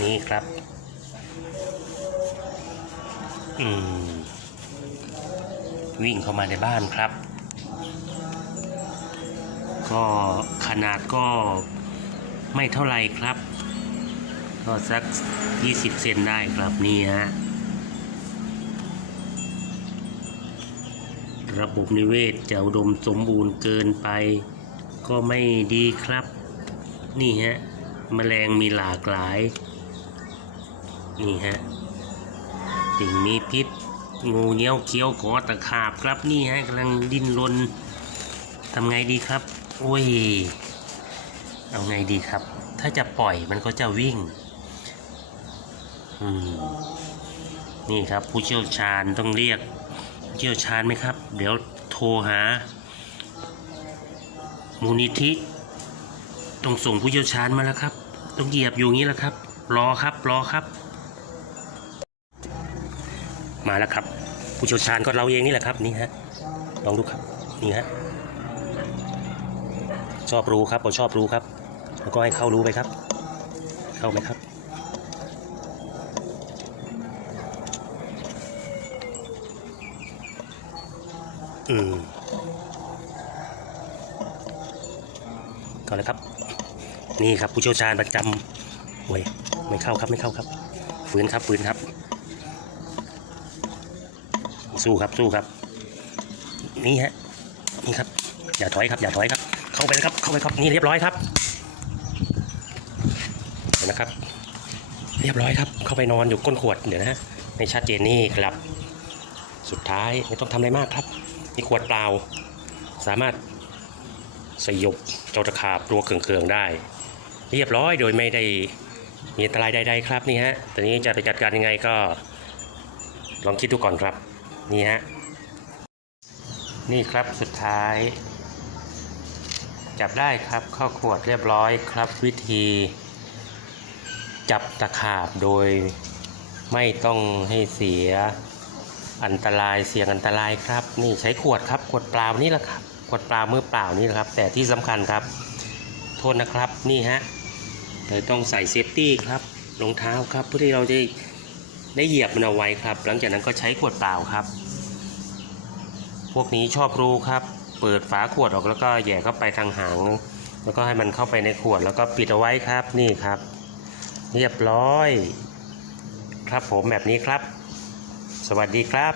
นี่ครับ อืม วิ่งเข้ามาในบ้านครับ ก็ขนาดก็ไม่เท่าไรครับ ก็สัก 20 เซนได้ครับนี่ฮะระบบนิเวศจะอุดมสมบูรณ์เกินไป ก็ไม่ดีครับ นี่ฮะแมลงมีหลากหลาย นี่ฮะสิ่งมีพิษ งูเงี้ยวเคี้ยวขอตะขาบครับนี่ฮะกำลังดิ้นรนทำไงดีครับ โอ้ย เอาไงดีครับ ถ้าจะปล่อยมันก็จะวิ่ง อืม นี่ครับผู้เชี่ยวชาญต้องเรียกผู้เชี่ยวชาญไหมครับ เดี๋ยวโทรหา มูลนิธิต้องส่งผู้เชี่ยวชาญมาแล้วครับ ต้องเหยียบอยู่งนี้แหละครับ รอครับ รอครับ มาแล้วครับ ผู้เชี่ยวชาญก็เราเองนี่แหละครับนี่ฮะลองดูครับนี่ฮะชอบรู้ครับผมชอบรู้ครับ แล้วก็ให้เข้ารู้ไปครับ เข้าไหมครับ อืมก็เลยครับ นี่ครับผู้เชี่ยวชาญประจำโอ้ยไม่เข้าครับไม่เข้าครับฝืนครับฝืนครับ สู้ครับสู้ครับ นี่ฮะนี่ครับ อย่าถอยครับ อย่าถอยครับ เข้าไปนะครับ เข้าไปครับนี่เรียบร้อยครับเห็นนะครับ เรียบร้อยครับ เข้าไปนอนอยู่ก้นขวดเดี๋ยวนะฮะในชัดเจนนี่ครับ สุดท้ายไม่ต้องทำอะไรมากครับนี่ขวดเปล่า สามารถสยบเจ้าตะขาบตัวเคืองๆได้ เรียบร้อยโดยไม่ได้มีอันตรายใดๆครับนี่ฮะตอนนี้จะไปจัดการยังไงก็ลองคิดดูก่อนครับ นี่ฮะ นี่ครับสุดท้าย จับได้ครับเข้าขวดเรียบร้อยครับวิธี จับตะขาบโดยไม่ต้องให้เสียอันตรายเสี่ยงอันตรายครับ นี่ใช้ขวดครับขวดเปล่านี่แหละครับ ขวดเปล่ามือเปล่านี่แหละครับ แต่ที่สำคัญครับ โทษนะครับนี่ฮะเลยต้องใส่เซฟตี้ครับรองเท้าครับเพื่อที่เราจะ ได้เหยียบมันเอาไว้ครับ หลังจากนั้นก็ใช้ขวดเปล่าครับ พวกนี้ชอบรู้ครับ เปิดฝาขวดออกแล้วก็แหย่เข้าไปทางหาง แล้วก็ให้มันเข้าไปในขวดแล้วก็ปิดเอาไว้ครับนี่ครับ เรียบร้อย ครับผมแบบนี้ครับ สวัสดีครับ